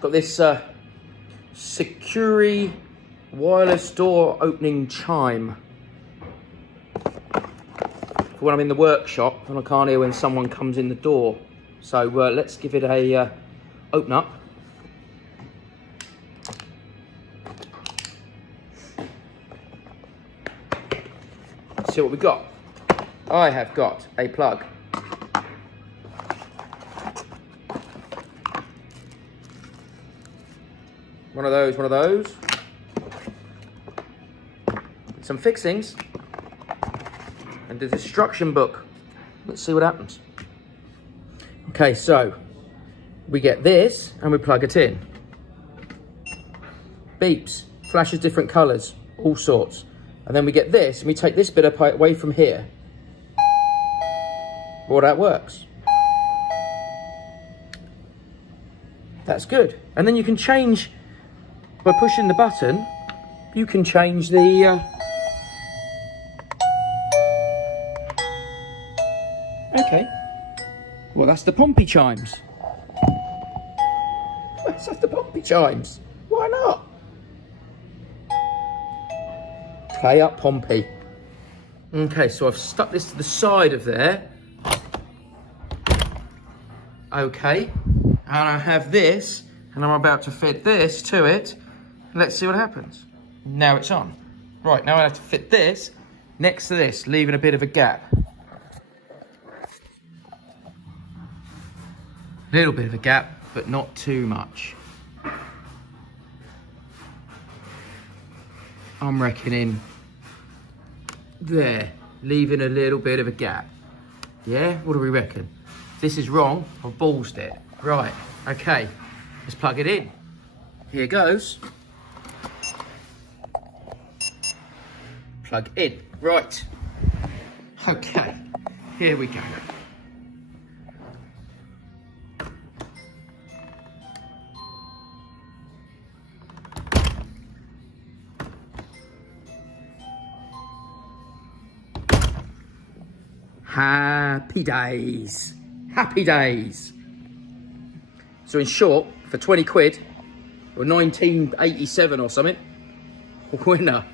Got this Secrui wireless door opening chime. For when I'm in the workshop and I can't hear when someone comes in the door. So let's give it a open up. Let's see what we've got. I have got a plug. One of those. Some fixings. And the instruction book. Let's see what happens. Okay, so we get this and we plug it in. Beeps, flashes different colours, all sorts. And then we get this and we take this bit away from here. Well, that works. That's good. And then you can change, by pushing the button, you can change the... Okay. Well, that's the Pompey chimes. That's the Pompey chimes. Why not? Play up Pompey. Okay, so I've stuck this to the side of there. Okay. And I have this, and I'm about to fit this to it. Let's see what happens. Now it's on. Right, now I have to fit this next to this, leaving a bit of a gap. Little bit of a gap, but not too much. I'm reckoning there, leaving a little bit of a gap. Yeah, what do we reckon? If this is wrong, I've ballsed it. Right, okay, let's plug it in. Here goes. Plug in, right. Okay, here we go. Happy days. Happy days. So in short, for 20 quid, or 1987 or something, winner.